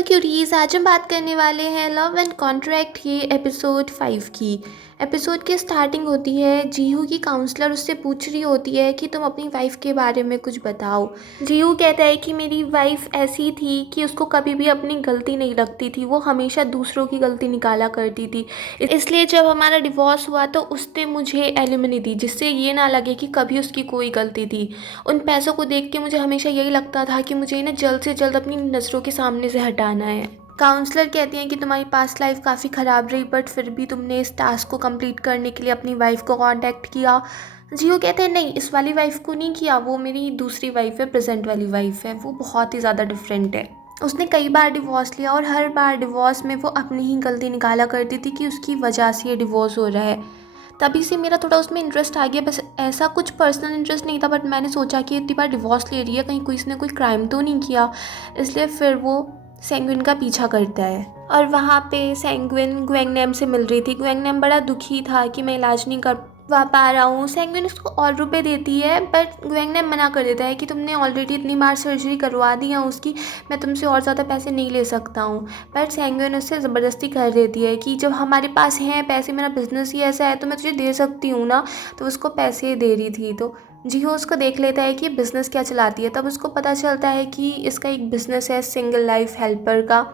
Hello curies, आज हम बात करने वाले हैं लव एंड कॉन्ट्रैक्ट के एपिसोड 5 की। एपिसोड की स्टार्टिंग होती है, जीहू की काउंसलर उससे पूछ रही होती है कि तुम अपनी वाइफ के बारे में कुछ बताओ। जीहू कहता है कि मेरी वाइफ ऐसी थी कि उसको कभी भी अपनी गलती नहीं लगती थी, वो हमेशा दूसरों की गलती निकाला करती थी। इसलिए जब हमारा डिवोर्स हुआ तो उसने मुझे एलिमनी दी, जिससे ये ना लगे कि कभी उसकी कोई गलती थी। उन पैसों को देख के मुझे हमेशा यही लगता था कि मुझे इन्हें जल्द से जल्द अपनी नज़रों के सामने से हटाना है। काउंसलर कहती हैं कि तुम्हारी पास्ट लाइफ काफ़ी ख़राब रही, बट फिर भी तुमने इस टास्क को कंप्लीट करने के लिए अपनी वाइफ को कांटेक्ट किया। जियो कहते हैं नहीं, इस वाली वाइफ को नहीं किया, वो मेरी दूसरी वाइफ है, प्रेजेंट वाली वाइफ है, वो बहुत ही ज़्यादा डिफरेंट है। उसने कई बार डिवोर्स लिया और हर बार डिवोर्स में वो अपनी ही गलती निकाला करती थी कि उसकी वजह से ये डिवोर्स हो रहा है। तभी से मेरा थोड़ा उसमें इंटरेस्ट आ गया, बस ऐसा कुछ पर्सनल इंटरेस्ट नहीं था, बट मैंने सोचा कि इतनी बार डिवोर्स ले रही है, कहीं कोई इसने कोई क्राइम तो नहीं किया। इसलिए फिर वो सेंगविन का पीछा करता है और वहाँ पे सेंगविन ग्वेंगनैम से मिल रही थी। ग्वेंगनैम बड़ा दुखी था कि मैं इलाज नहीं कर पा रहा हूँ। सेंगविन उसको और रुपए देती है, बट ग्वेंगनैम मना कर देता है कि तुमने ऑलरेडी इतनी बार सर्जरी करवा दी है उसकी, मैं तुमसे और ज़्यादा पैसे नहीं ले सकता हूँ। बट सेंगविन उससे ज़बरदस्ती कर देती है कि जब हमारे पास हैं पैसे, मेरा बिजनेस ही ऐसा है तो मैं तुझे दे सकती हूँ ना। तो उसको पैसे दे रही थी, तो जिहो उसको देख लेता है कि बिज़नेस क्या चलाती है। तब उसको पता चलता है कि इसका एक बिज़नेस है सिंगल लाइफ हेल्पर का,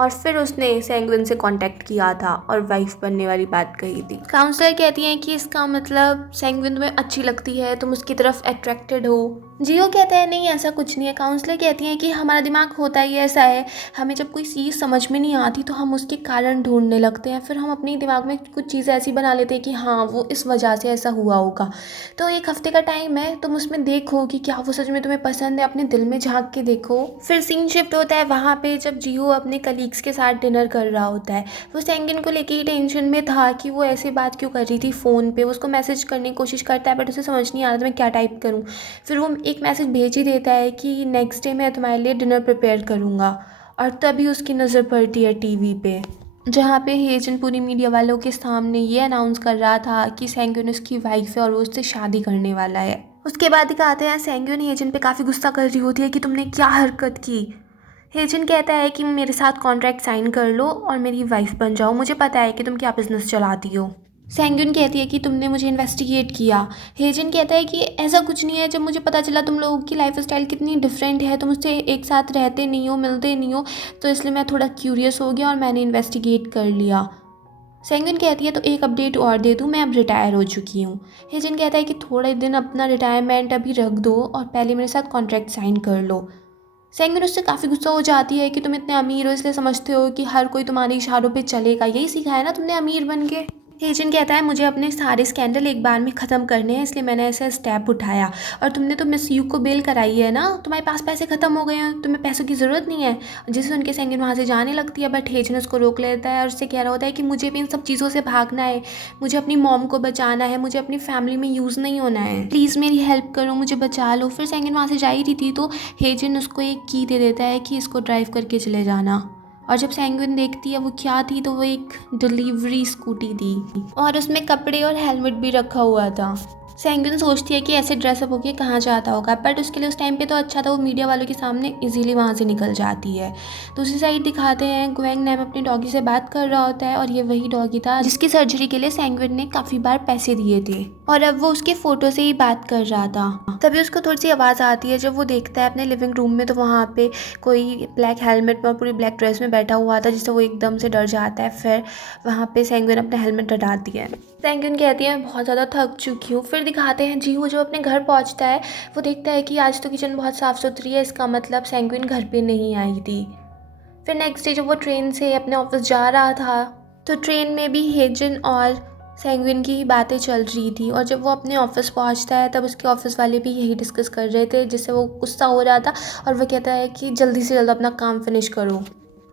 और फिर उसने सेंगविन से कांटेक्ट किया था और वाइफ बनने वाली बात कही थी। काउंसलर कहती हैं कि इसका मतलब सेंगविन तुम्हें अच्छी लगती है, तुम उसकी तरफ अट्रैक्टेड हो। जियो कहता है नहीं, ऐसा कुछ नहीं है। काउंसलर कहती हैं कि हमारा दिमाग होता ही ऐसा है, हमें जब कोई चीज़ समझ में नहीं आती तो हम उसके कारण ढूंढने लगते हैं, फिर हम अपने दिमाग में कुछ चीज़ें ऐसी बना लेते हैं कि हाँ वो इस वजह से ऐसा हुआ होगा। तो 1 हफ्ते का टाइम है, तुम उसमें देखो कि क्या वो सच में तुम्हें पसंद है, अपने दिल में झांक के देखो। फिर सीन शिफ्ट होता है वहाँ पे जब जियो अपने कलीग्स के साथ डिनर कर रहा होता है। वो सेंगिन को लेके ही टेंशन में था कि वो ऐसे बात क्यों कर रही थी फ़ोन पे। उसको मैसेज करने की कोशिश करता है, बट उसे समझ नहीं आ रहा था मैं क्या टाइप करूँ। फिर वो एक मैसेज भेज ही देता है कि नेक्स्ट डे मैं तुम्हारे लिए डिनर प्रिपेयर करूँगा। और तभी उसकी नज़र पड़ती है टीवी पे, जहाँ पे हेजन पूरी मीडिया वालों के सामने ये अनाउंस कर रहा था कि सेंग्यून उसकी वाइफ है और वो उससे शादी करने वाला है। उसके बाद दिखाते हैं सेंग्यून हेजन पे काफ़ी गुस्सा कर रही होती है कि तुमने क्या हरकत की। हेजन कहता है कि मेरे साथ कॉन्ट्रैक्ट साइन कर लो और मेरी वाइफ बन जाओ, मुझे पता है कि तुम क्या बिजनेस चलाती हो। सेंग्यून कहती है कि तुमने मुझे इन्वेस्टिगेट किया। हेजन कहता है कि ऐसा कुछ नहीं है, जब मुझे पता चला तुम लोगों की लाइफ स्टाइल कितनी डिफरेंट है, तुम मुझसे एक साथ रहते नहीं हो, मिलते नहीं हो, तो इसलिए मैं थोड़ा क्यूरियस हो गया और मैंने इन्वेस्टिगेट कर लिया। सेंगन कहती है तो एक अपडेट और दे दूँ, मैं अब रिटायर हो चुकी हूँ। हेजन कहता है कि थोड़े दिन अपना रिटायरमेंट अभी रख दो और पहले मेरे साथ कॉन्ट्रैक्ट साइन कर लो। सेंगन उससे काफ़ी गुस्सा हो जाती है कि तुम इतने अमीर हो इसलिए समझते हो कि हर कोई तुम्हारे इशारों पे चलेगा, यही सीखा है ना तुमने अमीर बन के। हेजन कहता है मुझे अपने सारे स्कैंडल एक बार में ख़त्म करने हैं, इसलिए मैंने ऐसा स्टेप उठाया। और तुमने तो मिस यू को बेल कराई है ना, तुम्हारे पास पैसे ख़त्म हो गए हैं, तुम्हें पैसों की ज़रूरत नहीं है। जिसे सुन के सेंगन वहाँ से जाने लगती है, बट हेजन उसको रोक लेता है और उससे कह रहा होता है कि मुझे भी इन सब चीज़ों से भागना है, मुझे अपनी मॉम को बचाना है, मुझे अपनी फैमिली में यूज़ नहीं होना है, प्लीज़ मेरी हेल्प करो, मुझे बचा लो। फिर सेंगन वहाँ से जा ही रही थी तो हेजन उसको एक की दे देता है कि इसको ड्राइव करके चले जाना। और जब सेंगविन देखती है वो क्या थी, तो वो एक डिलीवरी स्कूटी थी और उसमें कपड़े और हेलमेट भी रखा हुआ था। सेंगविन सोचती है कि ऐसे ड्रेसअप होके कहाँ जाता होगा, बट उसके लिए उस टाइम पे तो अच्छा था, वो मीडिया वालों के सामने इजीली वहाँ से निकल जाती है। दूसरी साइड दिखाते हैं ग्वेंगनैम अपने डॉगी से बात कर रहा होता है और ये वही डॉगी था जिसकी सर्जरी के लिए सेंगविन ने काफ़ी बार पैसे दिए थे, और अब वो उसके फ़ोटो से ही बात कर रहा था। तभी उसको थोड़ी सी आवाज़ आती है जब वो देखता है अपने लिविंग रूम में, तो वहाँ पे कोई ब्लैक हेलमेट में और पूरी ब्लैक ड्रेस में बैठा हुआ था, जिससे वो एकदम से डर जाता है। फिर वहाँ पे सेंगविन अपना हेलमेट हटाती है। सेंगविन कहती है मैं बहुत ज़्यादा थक चुकी हूँ। फिर दिखाते हैं जीहू जो अपने घर पहुँचता है, वो देखता है कि आज तो किचन बहुत साफ़ सुथरी है, इसका मतलब सेंगविन घर पे नहीं आई थी। फिर नेक्स्ट डे जब वो ट्रेन से अपने ऑफिस जा रहा था, तो ट्रेन में भी हेजन और सेंगविन की बातें चल रही थी, और जब वो अपने ऑफिस पहुंचता है तब उसके ऑफिस वाले भी यही डिस्कस कर रहे थे, जिससे वो गुस्सा हो रहा था और वो कहता है कि जल्दी से जल्द अपना काम फिनिश करो।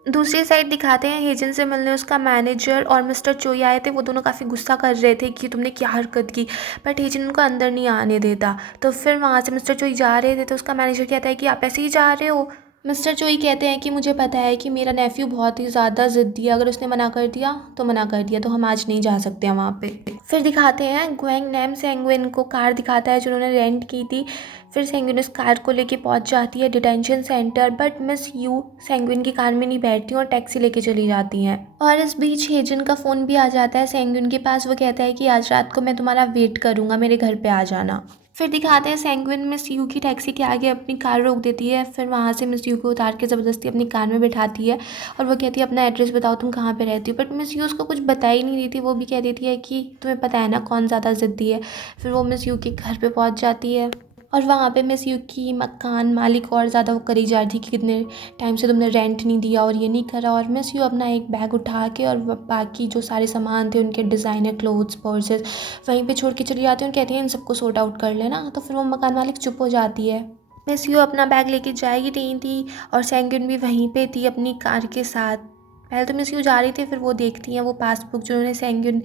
दूसरी साइड दिखाते हैं हेजन से मिलने उसका मैनेजर और मिस्टर चोई आए थे। वो दोनों काफ़ी गुस्सा कर रहे थे कि तुमने क्या हरकत की, बट हेजन उनको अंदर नहीं आने देता। तो फिर वहाँ से मिस्टर चोई जा रहे थे तो उसका मैनेजर कहता है कि आप ऐसे ही जा रहे हो। मिस्टर चोई कहते हैं कि मुझे पता है कि मेरा नेफ्यू बहुत ही ज़्यादा ज़िद्दी है, अगर उसने मना कर दिया तो मना कर दिया, तो हम आज नहीं जा सकते हैं वहाँ पे। फिर दिखाते हैं ग्वेंग नैम सेंगविन को कार दिखाता है जो उन्होंने रेंट की थी। फिर सेंगविन उस कार को लेके पहुँच जाती है detention centre, but miss you sanguine की कार में नहीं बैठती और टैक्सी लेके चली जाती हैं। और इस बीच हेजन का फ़ोन भी आ जाता है सेंगविन के पास। वो कहता है कि आज रात को मैं तुम्हारा वेट करूँगा, मेरे घर पे आ जाना। फिर दिखाते हैं सेंगविन मिस यू की टैक्सी के आगे अपनी कार रोक देती है। फिर वहाँ से मिस यू को उतार के ज़बरदस्ती अपनी कार में बिठाती है और वो कहती है अपना एड्रेस बताओ, तुम कहाँ पे रहती हो। बट मिस यू उसको कुछ बता ही नहीं रही थी। वो भी कह देती है कि तुम्हें पता है ना कौन ज़्यादा ज़िद्दी है। फिर वो मिस यू के घर पे पहुँच जाती है और वहाँ पे मिस यू की मकान मालिक और ज़्यादा वो करी जा रही थी कि कितने टाइम से तुमने रेंट नहीं दिया और ये नहीं करा। और मिस यू अपना एक बैग उठा के और बाकी जो सारे सामान थे उनके डिज़ाइनर क्लोथ्स पर्सेस वहीं पे छोड़ के चली जाती है और कहती है इन सबको सॉर्ट आउट कर लेना। तो फिर वो मकान मालिक चुप हो जाती है। मिस यू अपना बैग लेके जा ही रही थी और सेंगुइन भी वहीं पे थी अपनी कार के साथ। पहले तो मिस यू जा रही थी, फिर वो देखती हैं वो पासबुक जो उन्होंने सेंगुइन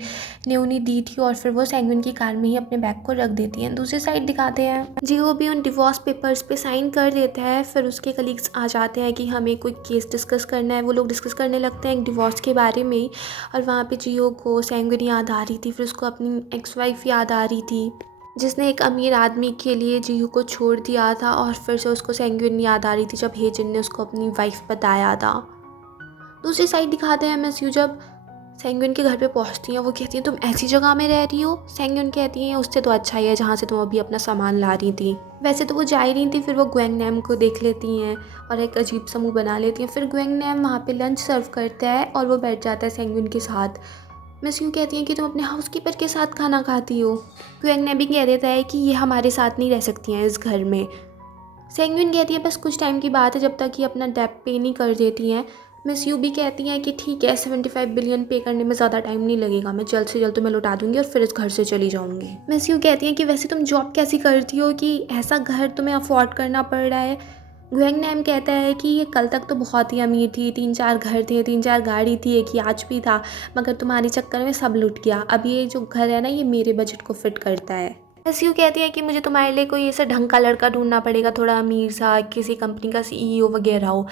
ने उन्हें दी थी और फिर वो सेंगुइन की कार में ही अपने बैग को रख देती हैं। दूसरी साइड दिखाते हैं जियो भी उन डिवोर्स पेपर्स पे साइन कर देता है। फिर उसके कलीग्स आ जाते हैं कि हमें कोई केस डिस्कस करना है। वो लोग डिस्कस करने लगते हैं एक डिवोर्स के बारे में ही और वहाँ पे जियो को सेंगुइन याद आ रही थी। फिर उसको अपनी एक्स वाइफ याद आ रही थी जिसने एक अमीर आदमी के लिए जियो को छोड़ दिया था और फिर से उसको सेंगुइन याद आ रही थी जब हेजन ने उसको अपनी वाइफ बताया था। दूसरी साइड दिखाते हैं मिस यू जब सेंगुइन के घर पे पहुंचती हैं। वो कहती हैं तुम ऐसी जगह में रह रही हो। सेंगुइन कहती हैं उससे तो अच्छा ही है जहाँ से तुम अभी अपना सामान ला रही थी। वैसे तो वो जा ही रही थी। फिर वो ग्वेंग नैम को देख लेती हैं और एक अजीब सा मुँह बना लेती हैं। फिर ग्वेंग नैम वहाँ पे लंच सर्व करता है और वो बैठ जाता है सेंगुइन के साथ। मिस यू कहती हैं कि तुम अपने हाउसकीपर के साथ खाना खाती हो। ग्वेंग नैम भी कह देता है कि ये हमारे साथ नहीं रह सकती हैं इस घर में। सेंगुइन कहती है बस कुछ टाइम की बात है जब तक ये अपना डेब्ट पे नहीं कर देती हैं। मिस यू भी कहती हैं कि ठीक है 75 बिलियन पे करने में ज़्यादा टाइम नहीं लगेगा, मैं जल्द से जल्द तुम्हें लौटा दूंगी और फिर इस घर से चली जाऊंगी। मिस यू कहती हैं कि वैसे तुम जॉब कैसी करती हो कि ऐसा घर तुम्हें अफोर्ड करना पड़ रहा है। ग्वेंग नैम कहता है कि ये कल तक तो बहुत ही अमीर थी, 3-4 घर थे, 3-4 गाड़ी थी, एक याच भी था, मगर तुम्हारे चक्कर में सब लुट गया। अब ये जो घर है ना ये मेरे बजट को फिट करता है। मिस यू कहती है कि मुझे तुम्हारे लिए कोई ऐसा ढंग का लड़का ढूंढना पड़ेगा, थोड़ा अमीर सा, किसी कंपनी का सीईओ वगैरह हो।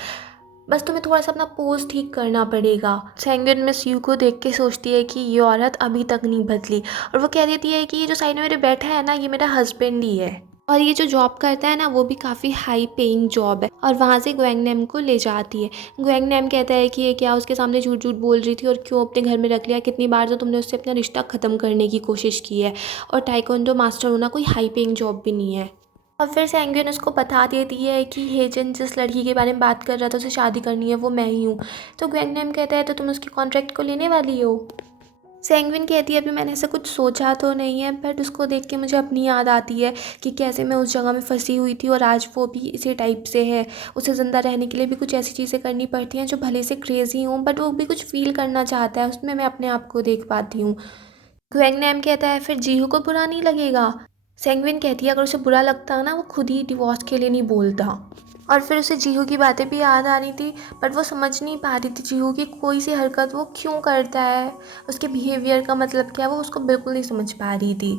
बस तुम्हें थोड़ा सा अपना पोज ठीक करना पड़ेगा। सेंगुइन मिस यू को देख के सोचती है कि ये औरत अभी तक नहीं बदली और वो कह देती है कि ये जो साइड में मेरे बैठा है ना ये मेरा हस्बैंड ही है और ये जो जॉब करता है ना वो भी काफ़ी हाई पेइंग जॉब है। और वहाँ से ग्वेंग नैम को ले जाती है। ग्वेंग नैम कहता है कि ये क्या उसके सामने झूठ झूठ बोल रही थी और क्यों अपने घर में रख लिया, कितनी बार तो तुमने उससे अपना रिश्ता ख़त्म करने की कोशिश की है और ताइक्वांडो मास्टर होना कोई हाई पेइंग जॉब भी नहीं है। और फिर सेंगुइन उसको बता देती है कि हेजन जिस लड़की के बारे में बात कर रहा था उसे शादी करनी है वो मैं ही हूँ। तो ग्वेंग नैम कहता है तो तुम उसके कॉन्ट्रैक्ट को लेने वाली हो। सेंगविन कहती है अभी मैंने ऐसा कुछ सोचा तो नहीं है, बट उसको देख के मुझे अपनी याद आती है कि कैसे मैं उस जगह में फंसी हुई थी और आज वो भी इसी टाइप से है। उसे ज़िंदा रहने के लिए भी कुछ ऐसी चीज़ें करनी पड़ती हैं जो भले से क्रेज़ी हों बट वो भी कुछ फील करना चाहता है, उसमें मैं अपने आप को देख पाती हूँ। ग्वेंग नैम कहता है फिर जीहू को बुरा नहीं लगेगा। सेंगविन कहती है अगर उसे बुरा लगता ना वो खुद ही डिवोर्स के लिए नहीं बोलता। और फिर उसे जीहू की बातें भी याद आ रही थी बट वो समझ नहीं पा रही थी जीहू की कोई सी हरकत वो क्यों करता है, उसके बिहेवियर का मतलब क्या है, वो उसको बिल्कुल नहीं समझ पा रही थी।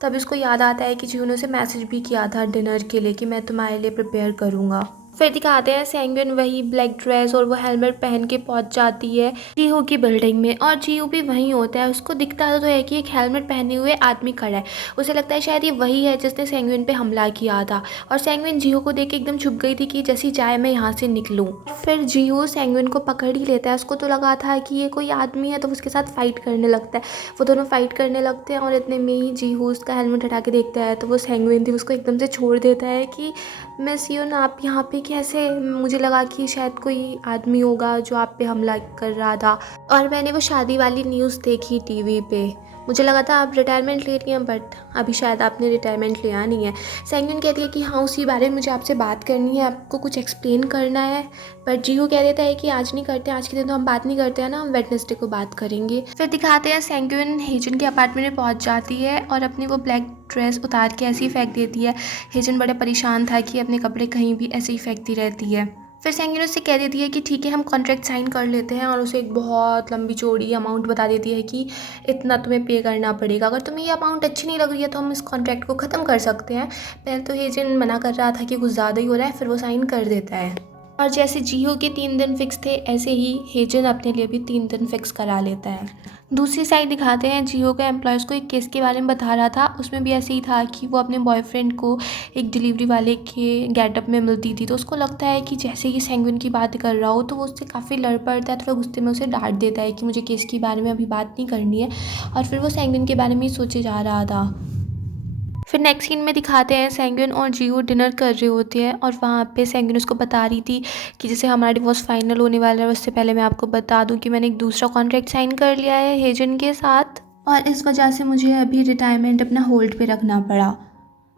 तभी उसको याद आता है कि जीहू ने उसे मैसेज भी किया था डिनर के लिए कि मैं तुम्हारे लिए प्रिपेयर करूँगा। फिर दिखाते हैं सेंगुइन वही ब्लैक ड्रेस और वो हेलमेट पहन के पहुंच जाती है जीहू की बिल्डिंग में और जीहू भी वहीं होता है। उसको दिखता तो है कि एक हेलमेट पहने हुए आदमी खड़ा है। उसे लगता है शायद ये वही है जिसने सेंगुइन पे हमला किया था और सेंगुइन जीहू को देख के एकदम छुप गई थी कि जैसी चाहे मैं यहाँ से निकलूँ। फिर जीहू सेंगुइन को पकड़ ही लेता है। उसको तो लगा था कि ये कोई आदमी है तो उसके साथ फाइट करने लगता है। वो दोनों फाइट करने लगते हैं और इतने में ही जीहू उसका हेलमेट हटा के देखता है तो वो सेंगुइन थी उसको एकदम से छोड़ देता है कि मिस यू ना आप यहाँ पे कैसे, मुझे लगा कि शायद कोई आदमी होगा जो आप पे हमला कर रहा था और मैंने वो शादी वाली न्यूज़ देखी टीवी पे, मुझे लगा था आप रिटायरमेंट ले रही हैं बट अभी शायद आपने रिटायरमेंट लिया नहीं है। सेंगुइन कहती है कि हाँ उसी बारे में मुझे आपसे बात करनी है, आपको कुछ एक्सप्लेन करना है। बट जीहू कह देता है कि आज नहीं करते, आज के दिन तो हम बात नहीं करते हैं ना, हम वेडनेसडे को बात करेंगे। फिर दिखाते हैं सेंगुइन हेजन के अपार्टमेंट में पहुंच जाती है और अपनी वो ब्लैक ड्रेस उतार के ऐसे ही फेंक देती है। हेजन बड़े परेशान था कि अपने कपड़े कहीं भी ऐसे ही फेंकती रहती है। फिर सेंगुइन उससे कह देती है कि ठीक है हम कॉन्ट्रैक्ट साइन कर लेते हैं और उसे एक बहुत लंबी चौड़ी अमाउंट बता देती है कि इतना तुम्हें पे करना पड़ेगा, अगर तुम्हें ये अमाउंट अच्छी नहीं लग रही है तो हम इस कॉन्ट्रैक्ट को ख़त्म कर सकते हैं। पहले तो हेजन मना कर रहा था कि कुछ ज़्यादा ही हो रहा है, फिर वो साइन कर देता है। और जैसे जीहो के 3 दिन फिक्स थे, ऐसे ही हेजन अपने लिए भी 3 दिन फिक्स करा लेता है। दूसरी साइड दिखाते हैं, जीहो का एम्प्लॉयज़ को एक केस के बारे में बता रहा था। उसमें भी ऐसे ही था कि वो अपने बॉयफ्रेंड को एक डिलीवरी वाले के गेटअप में मिलती थी, तो उसको लगता है कि जैसे ही सेंगविन की बात कर रहा हो, तो वो उससे काफ़ी लड़ पड़ता है। थोड़ा गुस्से में उसे डांट देता है कि मुझे केस के बारे में अभी बात नहीं करनी है, और फिर वो सेंगविन के बारे में ही सोचे जा रहा था। फिर नेक्स्ट सीन में दिखाते हैं, सेंगविन और जीहो डिनर कर रहे होते हैं, और वहाँ पे सेंगविन उसको बता रही थी कि जैसे हमारा डिवोर्स फाइनल होने वाला है, उससे पहले मैं आपको बता दूं कि मैंने एक दूसरा कॉन्ट्रैक्ट साइन कर लिया है हेजन के साथ, और इस वजह से मुझे अभी रिटायरमेंट अपना होल्ड पे रखना पड़ा।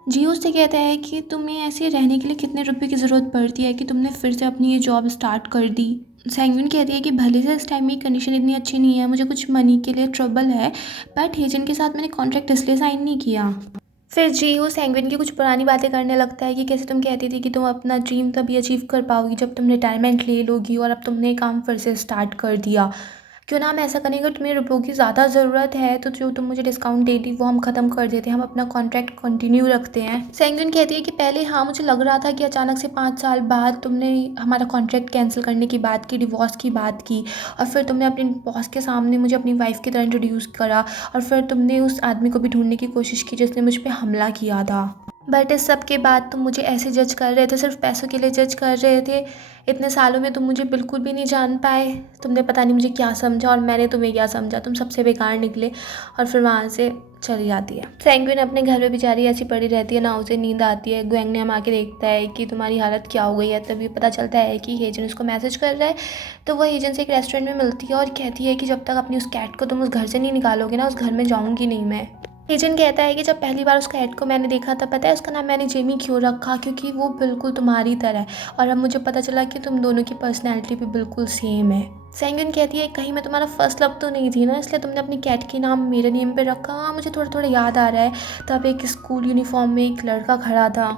जियो उससे कहता है कि तुम्हें ऐसे रहने के लिए कितने रुपए की ज़रूरत पड़ती है कि तुमने फिर से अपनी ये जॉब स्टार्ट कर दी। सेंगविन कहती है कि भले से इस टाइम मेरी कंडीशन इतनी अच्छी नहीं है, मुझे कुछ मनी के लिए ट्रबल है, बट हेजन के साथ मैंने कॉन्ट्रैक्ट इसलिए साइन नहीं किया। फिर जीहो सेंगविन की कुछ पुरानी बातें करने लगता है कि कैसे तुम कहती थी कि तुम अपना ड्रीम तभी अचीव कर पाओगी जब तुम रिटायरमेंट ले लोगी, और अब तुमने काम फिर से स्टार्ट कर दिया। क्यों ना हम ऐसा करें, अगर तुम्हें रुपयों की ज़्यादा ज़रूरत है तो जो तुम मुझे डिस्काउंट दे दी वो हम ख़त्म कर देते हैं, हम अपना कॉन्ट्रैक्ट कंटिन्यू रखते हैं। सेंगविन कहती है कि पहले हाँ मुझे लग रहा था कि अचानक से 5 साल बाद तुमने हमारा कॉन्ट्रैक्ट कैंसिल करने की बात की, डिवोर्स की बात की, और फिर तुमने अपने बॉस के सामने मुझे अपनी वाइफ की तरह इंट्रोड्यूस करा, और फिर तुमने उस आदमी को भी ढूंढने की कोशिश की जिसने मुझ पर हमला किया था। बट इस सब के बाद तुम मुझे ऐसे जज कर रहे थे, सिर्फ पैसों के लिए जज कर रहे थे। इतने सालों में तुम मुझे बिल्कुल भी नहीं जान पाए, तुमने पता नहीं मुझे क्या समझा और मैंने तुम्हें क्या समझा, तुम सबसे बेकार निकले। और फिर वहाँ से चली जाती है। सेंगविन अपने घर में बेचारी ऐसी पड़ी रहती है ना, उसे नींद आती है। ग्वेंग ने हम आके देखता है कि तुम्हारी हालत क्या हो गई है, तभी पता चलता है कि हेजन उसको मैसेज कर रहा है। तो वह हेजन से एक रेस्टोरेंट में मिलती है और कहती है कि जब तक अपनी उस कैट को तुम उस घर से नहीं निकालोगे ना, उस घर में जाऊँगी नहीं मैं। हेजन कहता है कि जब पहली बार उस कैट को मैंने देखा था, पता है उसका नाम मैंने जेमी क्यों रखा, क्योंकि वो बिल्कुल तुम्हारी तरह है, और अब मुझे पता चला कि तुम दोनों की पर्सनैलिटी भी बिल्कुल सेम है। सेंगविन कहती है कहीं मैं तुम्हारा फर्स्ट लव तो नहीं थी ना, इसलिए तुमने अपनी कैट के नाम मेरे नेम पे रखा। हाँ मुझे थोड़ा थोड़ा याद आ रहा है, तब एक स्कूल यूनिफॉर्म में एक लड़का खड़ा था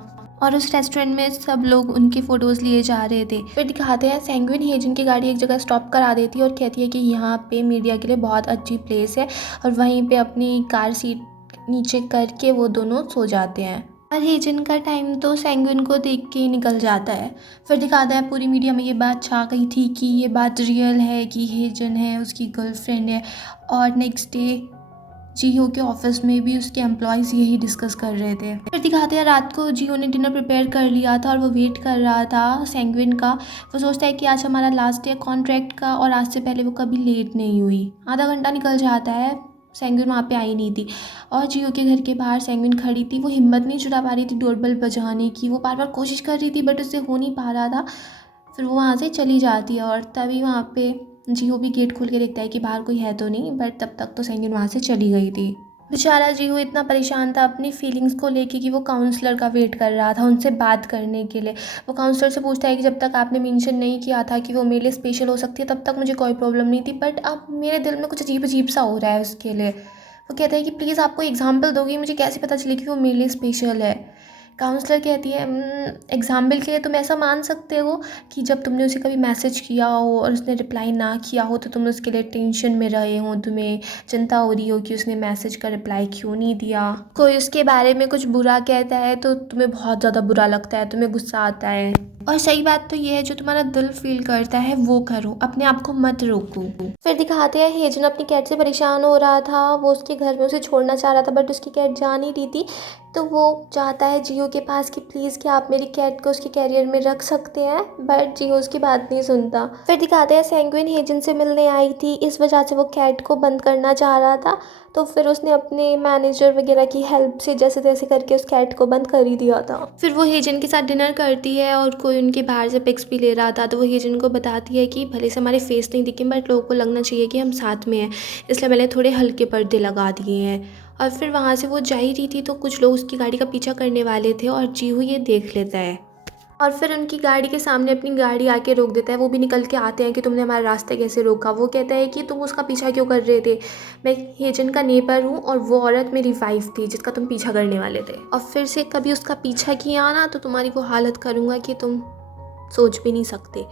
और उस रेस्टोरेंट में सब लोग उनकी फ़ोटोज़ लिए जा रहे थे। फिर दिखाते हैं सेंगविन हेजन की गाड़ी एक जगह स्टॉप करा देती है और कहती है कि यहाँ पे मीडिया के लिए बहुत अच्छी प्लेस है, और वहीं पे अपनी कार सीट नीचे करके वो दोनों सो जाते हैं। और हेजन का टाइम तो सेंगविन को देख के निकल जाता है। फिर दिखाता है पूरी मीडिया में ये बात छा गई थी कि ये बात रियल है कि हेजन है उसकी गर्लफ्रेंड है, और नेक्स्ट डे जीहो के ऑफिस में भी उसके एम्प्लॉयज़ यही डिस्कस कर रहे थे। फिर दिखाते हैं रात को जीहो ने डिनर प्रिपेयर कर लिया था और वो वेट कर रहा था सेंगविन का। वो सोचता है कि आज हमारा लास्ट डे कॉन्ट्रैक्ट का, और आज से पहले वो कभी लेट नहीं हुई। आधा घंटा निकल जाता है, सेंगविन वहाँ पे आई नहीं थी, और जीहो के घर के बाहर सेंगविन खड़ी थी। वो हिम्मत नहीं जुटा पा रही थी डोरबेल बजाने की, वो बार बार कोशिश कर रही थी बट उससे हो नहीं पा रहा था। फिर वो वहाँ से चली जाती है, और तभी वहाँ पे जीहो भी गेट खोल के देखता है कि बाहर कोई है तो नहीं, बट तब तक तो सेंगविन वहाँ से चली गई थी। बेचारा जीहो इतना परेशान था अपनी फीलिंग्स को लेके कि वो काउंसलर का वेट कर रहा था उनसे बात करने के लिए। वो काउंसलर से पूछता है कि जब तक आपने मेंशन नहीं किया था कि वो मेरे लिए स्पेशल हो सकती है, तब तक मुझे कोई प्रॉब्लम नहीं थी, बट अब मेरे दिल में कुछ अजीब अजीब सा हो रहा है उसके लिए। वो कहता है कि प्लीज़ आप कोई एग्जाम्पल दोगे, मुझे कैसे पता चले कि वो मेरे लिए स्पेशल है। काउंसलर कहती है एग्जाम्पल के लिए तुम ऐसा मान सकते हो कि जब तुमने उसे कभी मैसेज किया हो और उसने रिप्लाई ना किया हो, तो तुम उसके लिए टेंशन में रहे हो, तुम्हें चिंता हो रही हो कि उसने मैसेज का रिप्लाई क्यों नहीं दिया। कोई उसके बारे में कुछ बुरा कहता है तो तुम्हें बहुत ज़्यादा बुरा लगता है, तुम्हें गुस्सा आता है। और सही बात तो ये है, जो तुम्हारा दिल फील करता है वो करो, अपने आप को मत रोको। फिर दिखाते हैं हेजन अपनी कैट से परेशान हो रहा था। वो उसके घर में उसे छोड़ना चाह रहा था, बट उसकी कैट जा नहीं रही थी। तो वो चाहता है जियो के पास कि प्लीज़ क्या आप मेरी कैट को उसके कैरियर में रख सकते हैं, बट जियो उसकी बात नहीं सुनता। फिर दिखाते हैं सेंगविन हेजन से मिलने आई थी, इस वजह से वो कैट को बंद करना चाह रहा था। तो फिर उसने अपने मैनेजर वगैरह की हेल्प से जैसे तैसे करके उस कैट को बंद कर ही दिया था। फिर वो हेजन के साथ डिनर करती है और कोई उनके बाहर से पिक्स भी ले रहा था, तो वो हेजन को बताती है कि भले से हमारे फेस नहीं दिखे, बट लोगों को लगना चाहिए कि हम साथ में हैं, इसलिए मैंने थोड़े हल्के पर्दे लगा दिए हैं। और फिर वहाँ से वो जा ही रही थी तो कुछ लोग उसकी गाड़ी का पीछा करने वाले थे, और जीहू ये देख लेता है और फिर उनकी गाड़ी के सामने अपनी गाड़ी आके रोक देता है। वो भी निकल के आते हैं कि तुमने हमारा रास्ता कैसे रोका। वो कहता है कि तुम उसका पीछा क्यों कर रहे थे, मैं हेजन का नेबर हूँ और वो औरत मेरी वाइफ थी जिसका तुम पीछा करने वाले थे, और फिर से कभी उसका पीछा किया ना तो तुम्हारी वो हालत करूँगा कि तुम सोच भी नहीं सकते।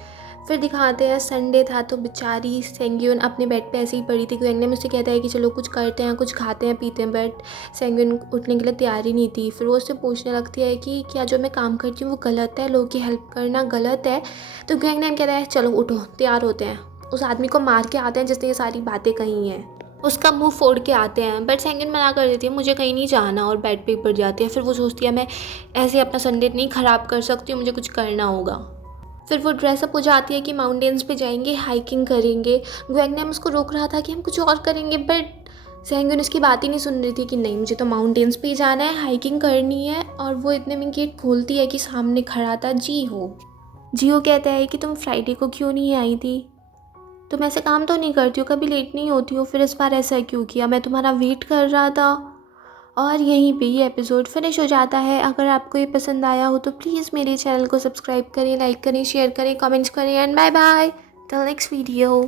फिर दिखाते हैं संडे था तो बेचारी सेंग्यून अपने बेड पे ऐसे ही पड़ी थी। ग्वेंगनम मुझसे कहता है कि चलो कुछ करते हैं, कुछ खाते हैं पीते हैं, बट सेंग्यून उठने के लिए तैयार ही नहीं थी। फिर वो उससे पूछने लगती है कि क्या जो मैं काम करती हूँ वो गलत है, लोगों की हेल्प करना गलत है। तो ग्वेंगनम कहता है चलो उठो तैयार होते हैं, उस आदमी को मार के आते हैं जिसने ये सारी बातें कही हैं, उसका मुंह फोड़ के आते हैं। बट सेंग्यून मना कर देती है, मुझे कहीं नहीं जाना, और बेड पे ही पड़ जाती है। फिर वो सोचती है मैं ऐसे अपना संडे नहीं ख़राब कर सकती हूँ, मुझे कुछ करना होगा। फिर वो ड्रेसअप हो जाती है कि माउंटेन्स पे जाएंगे, हाइकिंग करेंगे। ग्वेंगनम उसको रोक रहा था कि हम कुछ और करेंगे, बट सेंग्यून उसकी बात ही नहीं सुन रही थी कि नहीं मुझे तो माउंटेन्स पे ही जाना है, हाइकिंग करनी है। और वो इतने में गेट खोलती है कि सामने खड़ा था जीहो कहता है कि तुम फ्राइडे को क्यों नहीं आई थी, तुम ऐसे काम तो नहीं करती हो, कभी लेट नहीं होती हो, फिर इस बार ऐसा क्यों किया, मैं तुम्हारा वेट कर रहा था। और यहीं पे ये एपिसोड फिनिश हो जाता है। अगर आपको ये पसंद आया हो तो प्लीज़ मेरे चैनल को सब्सक्राइब करें, लाइक करें, शेयर करें, कमेंट्स करें, and bye bye till next video.